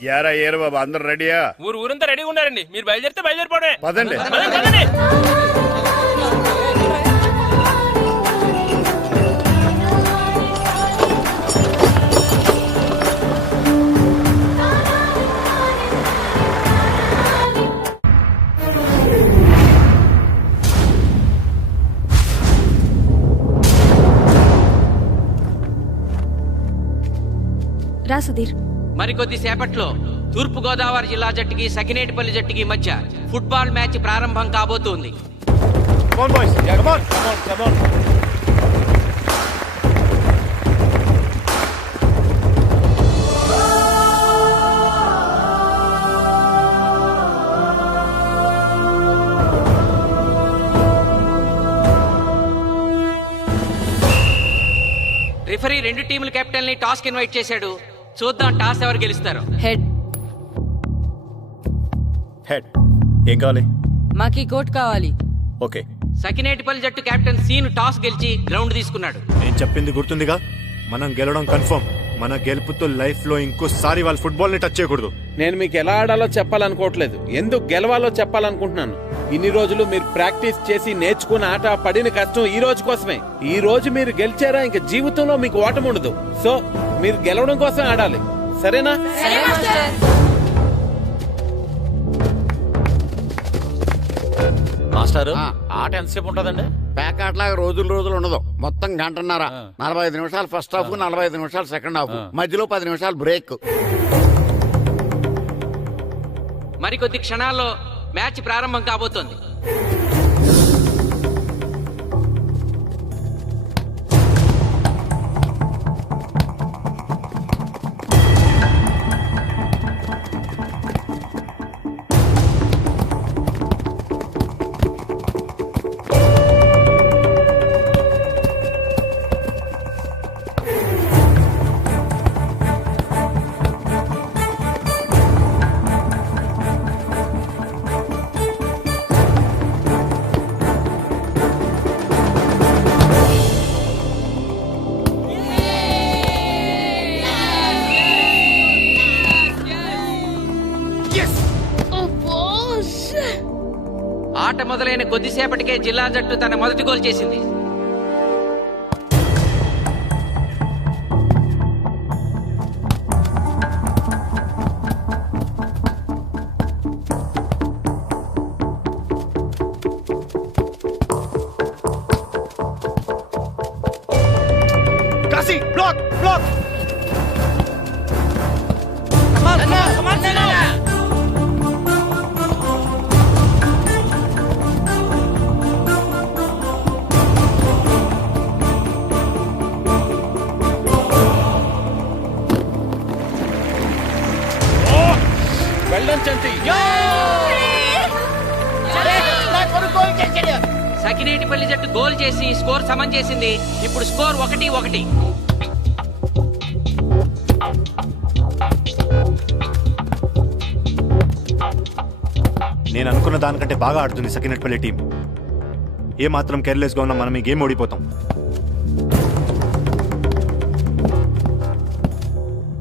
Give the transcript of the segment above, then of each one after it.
యారా ఏరు బాబా అందరు రెడీయా? ఊరంతా రెడీగా ఉన్నారండి. మీరు బయలుదేరితే బయలుదేరిపోవడమే. పదండి. పదండి. రా సుధీర్. మరికొద్ది సేపట్లో తూర్పు గోదావరి జిల్లా జట్టుకి సకినేటిపల్లి జట్టుకి మధ్య ఫుట్బాల్ మ్యాచ్ ప్రారంభం కాబోతుంది. రిఫరీ రెండు టీముల కెప్టెన్ ని టాస్ కి ఇన్వైట్ చేశాడు. చూద్దాం టాస్ ఎవరు గెలుస్తారు. హెడ్. హెడ్. ఏం కావాలి? మాకి కోట్ కావాలి. ఓకే. సకినేటిపల్లి జట్టు కెప్టెన్ సీను టాస్ గెలిచి గ్రౌండ్ తీసుకున్నాడు. నేను చెప్పింది గుర్తుందిగా, మనం గెలవడం కన్ఫర్మ్. మన గెలుపుతో లైఫ్ లో ఇంకోసారి వాళ్ళ ఫుట్బాల్ ని టచ్ చేయకూడదు. నేను మీకు ఎలా ఆడాలో చెప్పాలనుకోవట్లేదు, ఎందుకు గెలవాలో చెప్పాలనుకుంటున్నాను. ఇన్ని రోజులు మీరు ప్రాక్టీస్ చేసి నేర్చుకున్న ఆట పడిన కష్టం ఈ రోజు కోసమే. ఈ రోజు మీరు గెలిచారా ఇంక జీవితంలో మీకు ఓటమి ఉండదు. సో మీరు గెలవడం కోసం ఆడాలి, సరేనా? మాస్టర్ ఆట ఎంతసేపు ఉంటదండి? పేకాట్లాగా రోజులు ఉండదు, మొత్తం గంటన్నర. 45 నిమిషాలు ఫస్ట్ హాఫ్, 45 నిమిషాలు సెకండ్ హాఫ్, మధ్యలో 10 నిమిషాలు బ్రేక్. మరికొద్ది క్షణాల్లో మ్యాచ్ ప్రారంభం కాబోతోంది. ఆట మొదలైన కొద్దిసేపటికే జిల్లా జట్టు తన మొదటి గోల్ చేసింది. Kashi black black. సకినేటిపల్లి జట్టు గోల్ చేసి స్కోర్ సమం చేసింది. ఇప్పుడు స్కోర్ 1-1. నేను అనుకున్న దానికంటే బాగా ఆడుతుంది సకినేటిపల్లి టీం. ఏ మాత్రం కేర్లెస్ గా ఉన్నా మనం ఈ గేమ్ ఓడిపోతాం.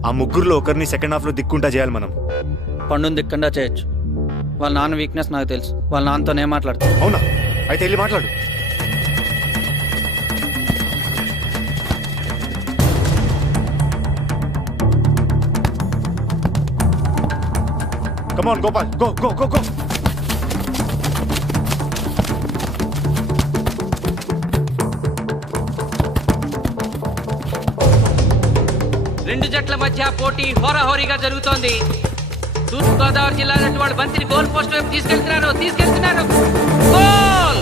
ఆ ముగ్గురులో ఒకరిని సెకండ్ హాఫ్ లో దిక్కుంటా చేయాలి మనం. పండుని దిక్కుండా చేయొచ్చు. వాళ్ళ నాన్న వీక్నెస్ నాకు తెలుసు. వాళ్ళ నాన్నతో నేను మాట్లాడతాను. అవునా? అయితే వెళ్ళి మాట్లాడు. Come on, Gopal. Go, go, go, go. రెండు జట్ల మధ్య పోటీ హోరాహోరీగా జరుగుతోంది. తూర్పు గోదావరి జిల్లా జట్టు వాళ్ళు బంతిని గోల్ పోస్ట్ వైపు తీసుకెళ్తున్నారు. గోల్!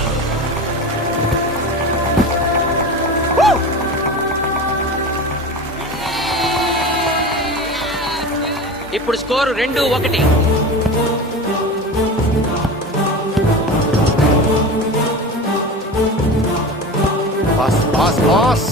ఇప్పుడు స్కోరు 2-1. Pass.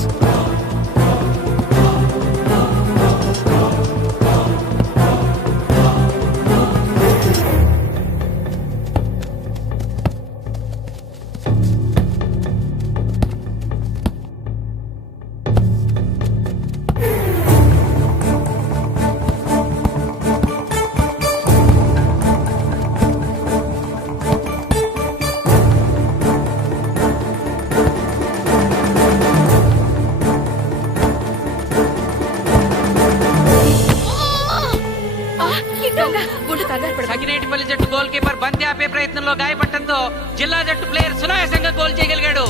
సకినేటిపల్లి జట్టు గోల్ కీపర్ బంతి ఆపే ప్రయత్నంలో గాయపడటంతో జిల్లా జట్టు ప్లేయర్ సునాయాసంగా గోల్ చేయగలిగాడు.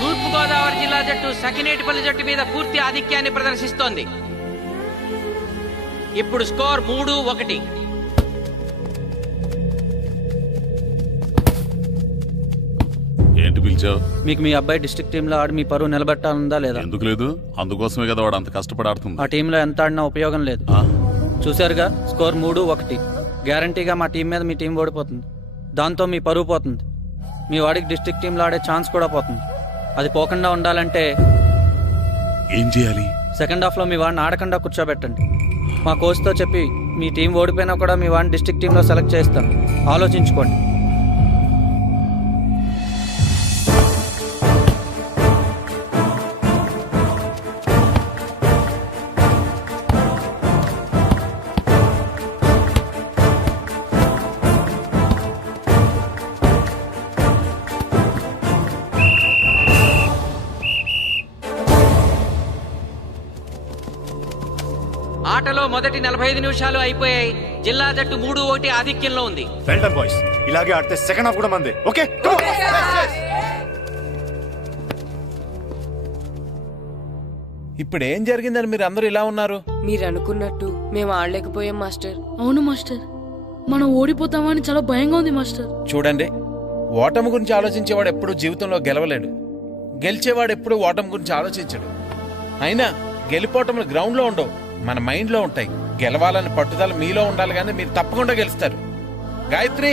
తూర్పు గోదావరి జిల్లా జట్టు సకినేటిపల్లి జట్టు మీద పూర్తి ఆధిక్యాన్ని ప్రదర్శిస్తోంది. ఇప్పుడు స్కోర్ 3-1. ఏంటి పిలిచావు? మీకు మీ అబ్బాయి డిస్ట్రిక్ట్ టీంలో ఆడి మీ పరువు నిలబెట్టాలందా లేదా? ఎందుకు లేదు? అందుకోసమే కదా వాడు అంత కష్టపడి ఆడుతుంది. ఆ టీంలో ఎంత ఆడినా ఉపయోగం లేదు. చూశారుగా, స్కోర్ 3-1. గ్యారంటీగా మా టీం మీద మీ టీం ఓడిపోతుంది. దాంతో మీ పరువు పోతుంది. మీ వాడికి డిస్ట్రిక్ట్ టీంలో ఆడే ఛాన్స్ కూడా పోతుంది. అది పోకుండా ఉండాలంటే ఏం చేయాలి? సెకండ్ హాఫ్లో మీ వాడిని ఆడకుండా కూర్చోబెట్టండి. మా కోచ్తో చెప్పి మీ టీం ఓడిపోయినా కూడా మీ వాడిని డిస్ట్రిక్ట్ టీంలో సెలెక్ట్ చేస్తాం. ఆలోచించుకోండి. ఆటలో మొదటి 45 నిమిషాలు అయిపోయాయి. జిల్లా జట్టు 3-1 ఆధిక్యంలో ఉంది. Well done boys. ఇలాగే ఆడితే సెకండ్ హాఫ్ కూడా మందే. ఓకే, ఇప్పుడు ఏం జరిగిందని మీరు అందరూ ఇలా ఉన్నారు? మీరు అనుకున్నట్టు మేము ఆడలేకపోయాం మాస్టర్. అవును మాస్టర్, మనం ఓడిపోతామని చాలా భయంగా ఉంది మాస్టర్. చూడండి, ఓటమి గురించి ఆలోచించేవాడు ఎప్పుడు జీవితంలో గెలవలేడు. గెలిచేవాడు ఎప్పుడు ఓటమి గురించి ఆలోచించడు. అయినా గెలిపోవటంలో గ్రౌండ్లో ఉండవు, మన మైండ్లో ఉంటాయి. గెలవాలని పట్టుదల మీలో ఉండాలి, కానీ మీరు తప్పకుండా గెలుస్తారు. గాయత్రి,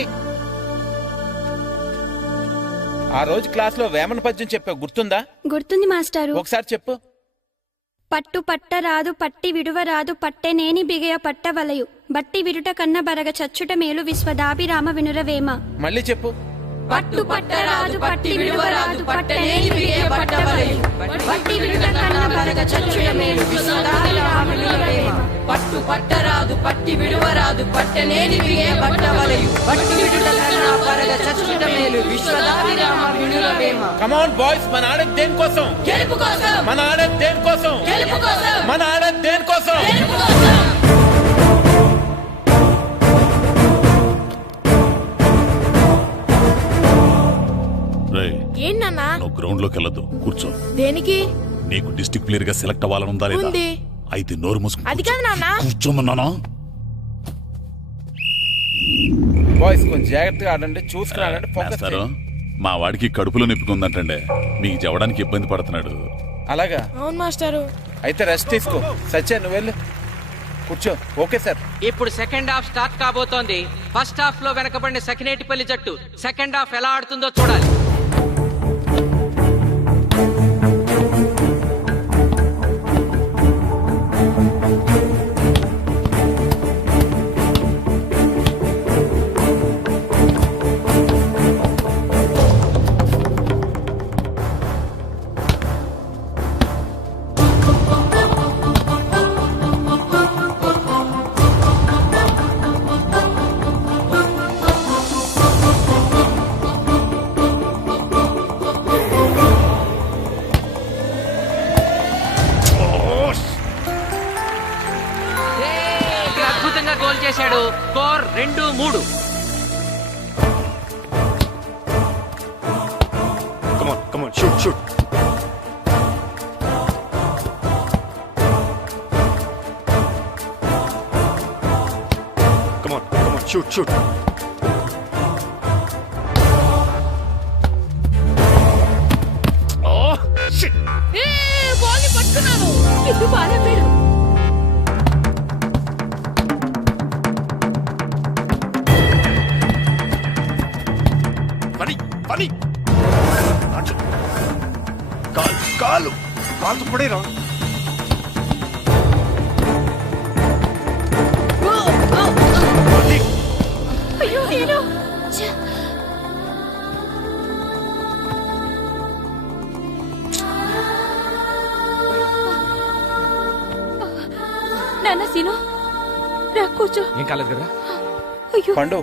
ఆ రోజు క్లాస్లో వేమన పద్యం చెప్పావు, గుర్తుందా? గుర్తుంది మాస్టారు. ఒకసారి చెప్పు. పట్టు పట్టరాదు పట్టి విడువరాదు పట్టెనేని బిగయ పట్టవలయు బట్టి విడుట కన్న బరగ చచ్చుట మేలు విశ్వదాభిరామ వినురవేమ. మళ్ళీ చెప్పు. పట్టు పట్టరాదు పట్టి విడువరాదు పట్టనేని బిగే పట్టవలయు బట్టి విడుట కన్న బరగ చచ్చుట మేలు విశ్వదాభిరామ వినురవేమ. పట్టు పట్టరాదు పట్టి విడువరాదు పట్టనేని బిగే పట్టవలయు బట్టి విడుట కన్న బరగ చచ్చుట మేలు విశ్వదాభిరామ వినురవేమ. కమ్ ఆన్ బాయ్స్, మన ఆడేది దేనికోసం? గెలుపు కోసం. మన ఆడేది దేనికోసం? గెలుపు కోసం. మన ఆడేది దేనికోసం? గెలుపు కోసం. ఏంటన్నా? నువ్వు గ్రౌండ్ లోకి వెళ్ళదు, కూర్చో. దేనికి? నీకు డిస్ట్రిక్ట్ ప్లేయర్ గా సెలెక్ట్ అవ్వాలనుందా లేదా? ఉంది. అయితే నోరు మూసుకుని అది కాదు నాన్న. కూర్చోమన్నానా? బాయ్స్ కొంచెం జాగ్రత్తగా ఆడండి, చూసుకుని ఆడండి, ఫోకస్ మాస్టారు, చేయండి. మా వాడికి కడుపులో నొప్పికుందంటండే, మీకు చెప్పడానికి ఇబ్బంది పడుతున్నాడు. అలాగా? అవును మాస్టారు. అయితే రెస్ట్ తీసుకో. సత్య, నువ్వు వెళ్ళు, కూర్చో. Okay sir. ఇప్పుడు సెకండ్ హాఫ్ స్టార్ట్ కాబోతోంది. ఫస్ట్ హాఫ్ లో వెనకబడిన సకినేటిపల్లి జట్టు సెకండ్ హాఫ్ ఎలా ఆడుతుందో చూడాలి. అద్భుతంగా గోల్ చేశాడు. Score 2-3. Come on, come on, shoot, shoot. Come on, shoot, shoot. Oh, shit. బాల్ని పట్టుకున్నాను. ఇది బాలపేడు. పని కాలు కాలు పడేరా. అయ్యో నేను నాన్న సీను రా కూర్చో. ఏం కాలేదు కదా? అయ్యో పండు,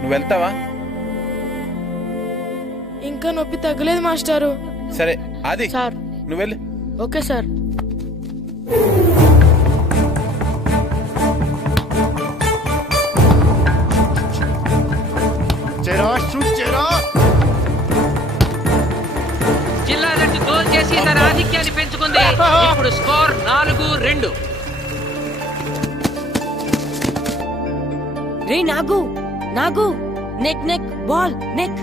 నువ్వు వెళ్తావా? ఇంకా నొప్పి తగ్గలేదు మాస్టారు. సరే, అది సార్. నువ్వు వెళ్ళు. Okay sir. వేగాన్ని పెంచుకుంది. ఇప్పుడు స్కోర్ 4-2. రే నాగు నాగు, నెక్ నెక్ బాల్ నెక్.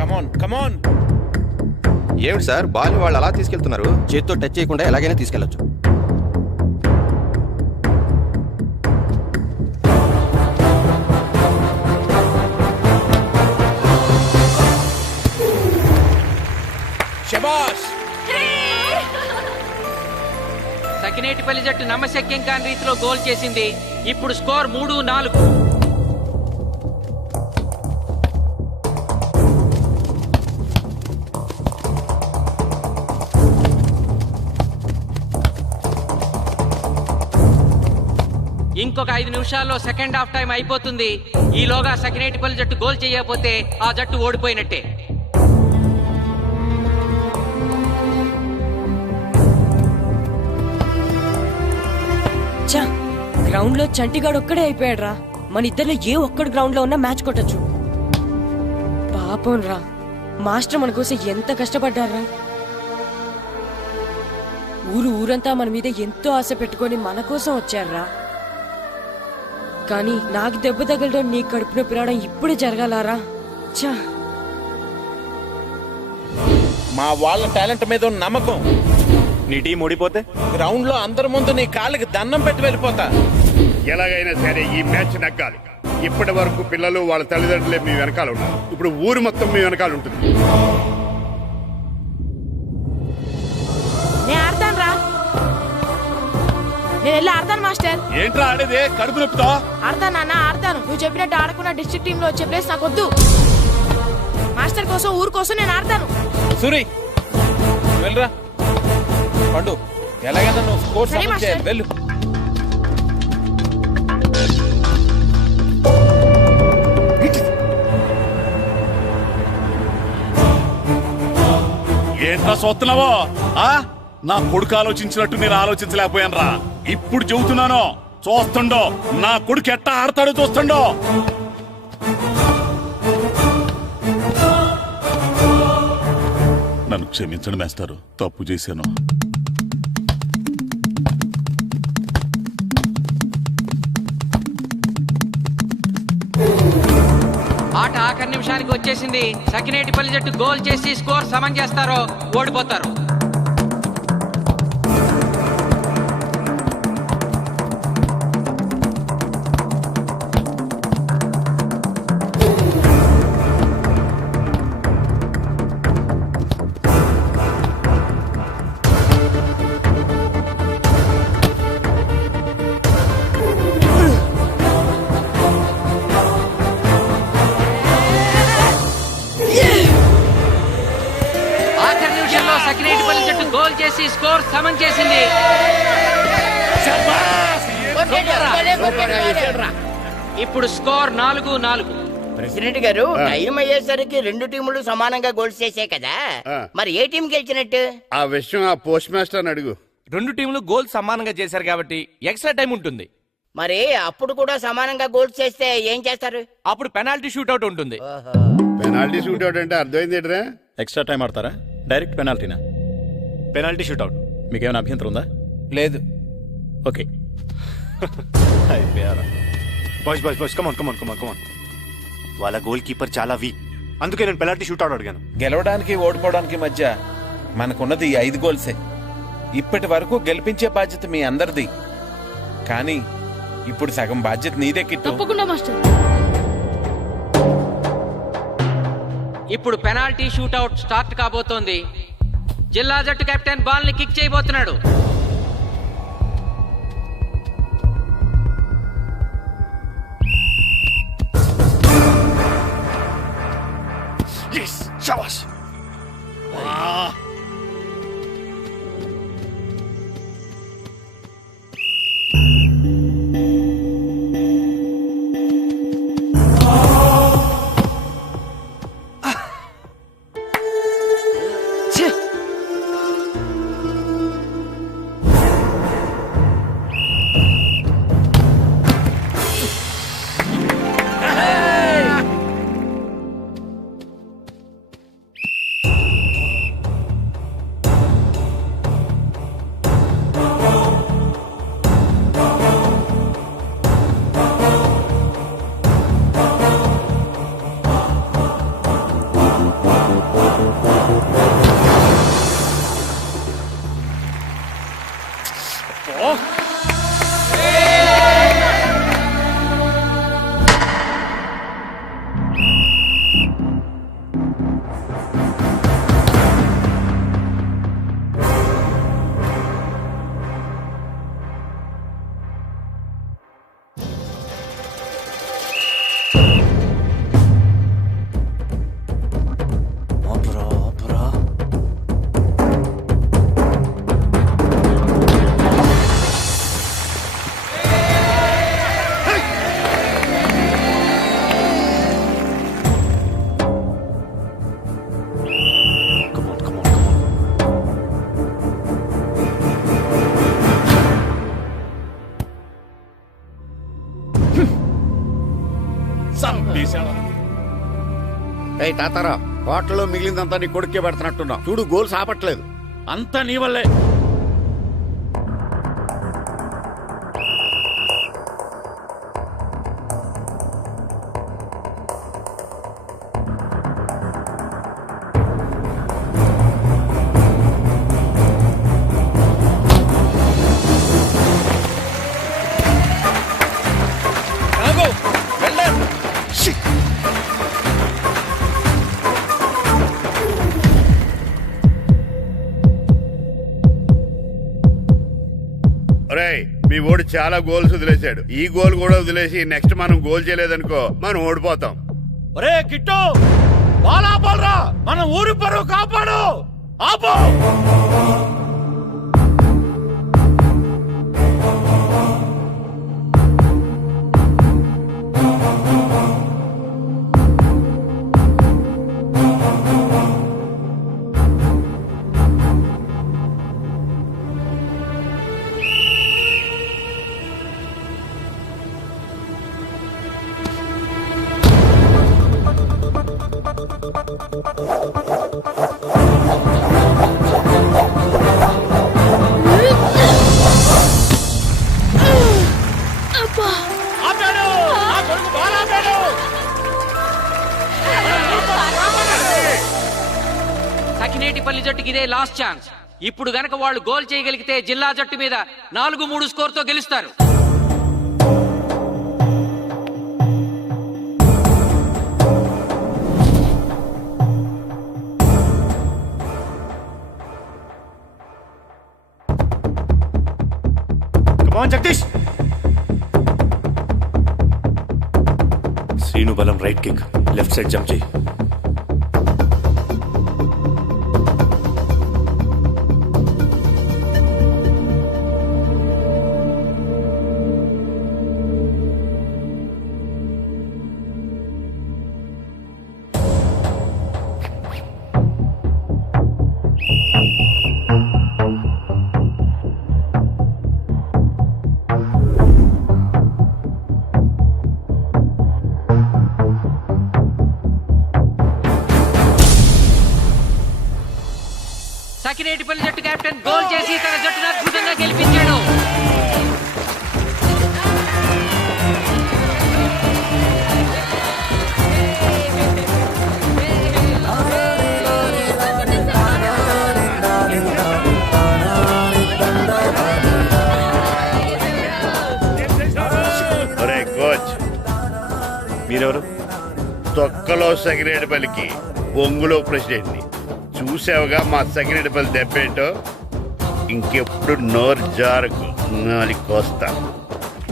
కమాన్ కమాన్. ఏమిటి సార్ బాల్ వాళ్ళు అలా తీసుకెళ్తున్నారు? చేతితో టచ్ చేయకుండా ఎలాగైనా తీసుకెళ్లొచ్చు. శబాష్. సకినేటిపల్లి జట్టు నమ్మశక్యం కాని రీతిలో గోల్ చేసింది. ఇప్పుడు స్కోర్ 3-4. ఇంకొక 5 నిమిషాల్లో సెకండ్ హాఫ్ టైం అయిపోతుంది. ఈలోగా సకినేటిపల్లి జట్టు గోల్ చేయకపోతే ఆ జట్టు ఓడిపోయినట్టే. గ్రౌండ్ లో చంటిగాడు ఒక్కడే అయిపోయాడు రా. మన ఇద్దరిలో ఏ ఒక్కడు గ్రౌండ్ లో ఉన్నా మ్యాచ్ కొట్టచ్చు. పాపం రా, మాస్టర్ మన కోసం ఎంత కష్టపడ్డారా. ఊరంతా మన మీద ఎంతో ఆశ పెట్టుకొని మన కోసం వచ్చారా. కానీ నాకు దెబ్బ తగలడం, నీ కడుపు నొప్పి రావడం ఇప్పుడే జరగాలారా. చా, మా వాళ్ళ టాలెంట్ మీద ఉన్న నమ్మకం. నీ టీం ఓడిపోతే గ్రౌండ్ లో అందరి ముందు నీ కాళ్ళకి దండం పెట్టి వెళ్ళిపోతా. ఎలాగైనా సరే ఈ మ్యాచ్ నగ్గాలి. ఇప్పటి వరకు పిల్లలు వాళ్ళ తల్లిదండ్రులే మీ వెనకాల ఉన్నారు. ఇప్పుడు ఊరు మొత్తం మీ వెనకాల ఉంటుంది. నేను ఆడతాను రా. నేను వెళ్ళి ఆడతాను మాస్టర్. ఏంట్రా ఆడేది? కడుపు నొప్పితో ఆడతాను నాన్న, ఆడతాను. నువ్వు చెప్పినట్టు ఆడకుండా డిస్ట్రిక్ట్ టీమ్ లో వచ్చే ప్లేస్ నాకు వద్దు. మాస్టర్ కోసం, ఊరు కోసం నేను ఆడతాను. సూరి వెళ్ళరా. పండు ఎలాగైనా నువ్వు స్కోర్ సరే, సమన్ చేయాలి. మాస్టర్. వెళ్ళు. ఏంట్రా చూస్తున్నావో? నా కొడుకు ఆలోచించినట్టు నేను ఆలోచించలేకపోయాను రా. ఇప్పుడు చెబుతున్నాను, చూస్తుండో నా కొడుకు ఎట్టా ఆడతాడో చూస్తుండో. నన్ను క్షమించండి మేస్టారు, తప్పు చేశాను. ఆట ఆఖరి నిమిషానికి వచ్చేసింది. సకినేటిపల్లి జట్టు గోల్ చేసి స్కోర్ సమన్ చేస్తారో ఓడిపోతారు. ఆఖరి నిమిషంలో సకినేటిపల్లి జట్టు గోల్ చేసి స్కోర్ సమన్ చేసింది. ఇప్పుడు స్కోర్ 4-4. ప్రెసిడెంట్ గారు, టైం అయ్యేసరికి రెండు టీములు సమానంగా గోల్స్ చేసే కదా, మరి ఏ టీం గెలిచినట్టు? ఆ విషయం ఆ పోస్ట్ మాస్టర్ అడుగు. రెండు టీంలు గోల్ సమానంగా చేశారు కాబట్టి ఎక్స్ట్రా టైం ఉంటుంది. మరి అప్పుడు కూడా సమానంగా గోల్స్ చేస్తే ఏం చేస్తారు? అప్పుడు పెనాల్టీ షూట్అవుట్ ఉంటుంది. పెనాల్టీ షూట్అవుట్ అంటే అర్థమైంది ఏంట్రా? ఎక్స్ట్రా టైం ఆడతారా? డైరెక్ట్ పెనాల్టీనా? Penalty shootout. మీకేమైనా అభ్యంతరం ఉందా? లేదు. ఓకే. Boys come on. వాళ్ళ గోల్ కీపర్ చాలా వీక్, అందుకే నేను పెనాల్టీ షూట్అవుట్ అడిగాను. గెలవడానికి ఓడిపోవడానికి మధ్య మనకున్నది 5 గోల్సే. ఇప్పటి వరకు గెలిపించే బాధ్యత మీ అందరిది. కానీ ఇప్పుడు సగం బాధ్యత నీదే కిట్టు. తప్పకుండా మాస్టర్. ఇప్పుడు పెనాల్టీ షూట్అవుట్ స్టార్ట్ కాబోతోంది. జిల్లా జట్టు కెప్టెన్ బాల్ ని కిక్ చేయబోతున్నాడు. ఏయ్ తాతారా, హోటల్లో మిగిలిందంతా నీ కొడుకే పెడుతున్నట్టున్నావు. చూడు గోల్స్ ఆపట్లేదు. అంతా నీ వల్లే. మీ ఓడి చాలా గోల్స్ వదిలేశాడు. ఈ గోల్ కూడా వదిలేసి నెక్స్ట్ మనం గోల్ చేయలేదనుకో మనం ఓడిపోతాం. ఒరే కిట్టు, బాల్ ఆపాలరా, మన ఊరి పరువు కాపాడు. ఆపో. సకినేటిపల్లి జట్టుకి ఇదే లాస్ట్ ఛాన్స్. ఇప్పుడు గనక వాళ్ళు గోల్ చేయగలిగితే జిల్లా జట్టు మీద 4-3 స్కోర్ తో గెలుస్తారు. జగదీష్, శ్రీను బలం right kick, left side jump చేయి. సకినేటిపల్లి జట్టు కెప్టెన్ గోల్ చేసి తన జట్టును అద్భుతంగా గెలిపించాడు. కోచ్, మీరెవరు? తొక్కలో సకినేటిపల్లికి, ఒంగులో ప్రెసిడెంట్ ని. చూసావుగా మా సకినేటిపల్లి దెబ్బేంటో. ఇంకెప్పుడు నోరు జారకు కోస్తా.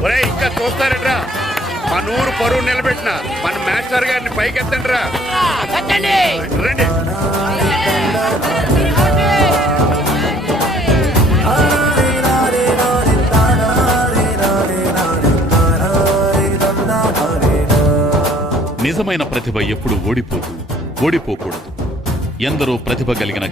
ఒరే ఇంకా చూస్తారట్రా, మన ఊరు పరువు నిలబెట్టిన మన మాస్టర్ గారిని పైకెత్తండి రా. రండి. నిజమైన ప్రతిభ ఎప్పుడు ఓడిపోదు, ఓడిపోకూడదు. ఎందరో ప్రతిభ కలిగిన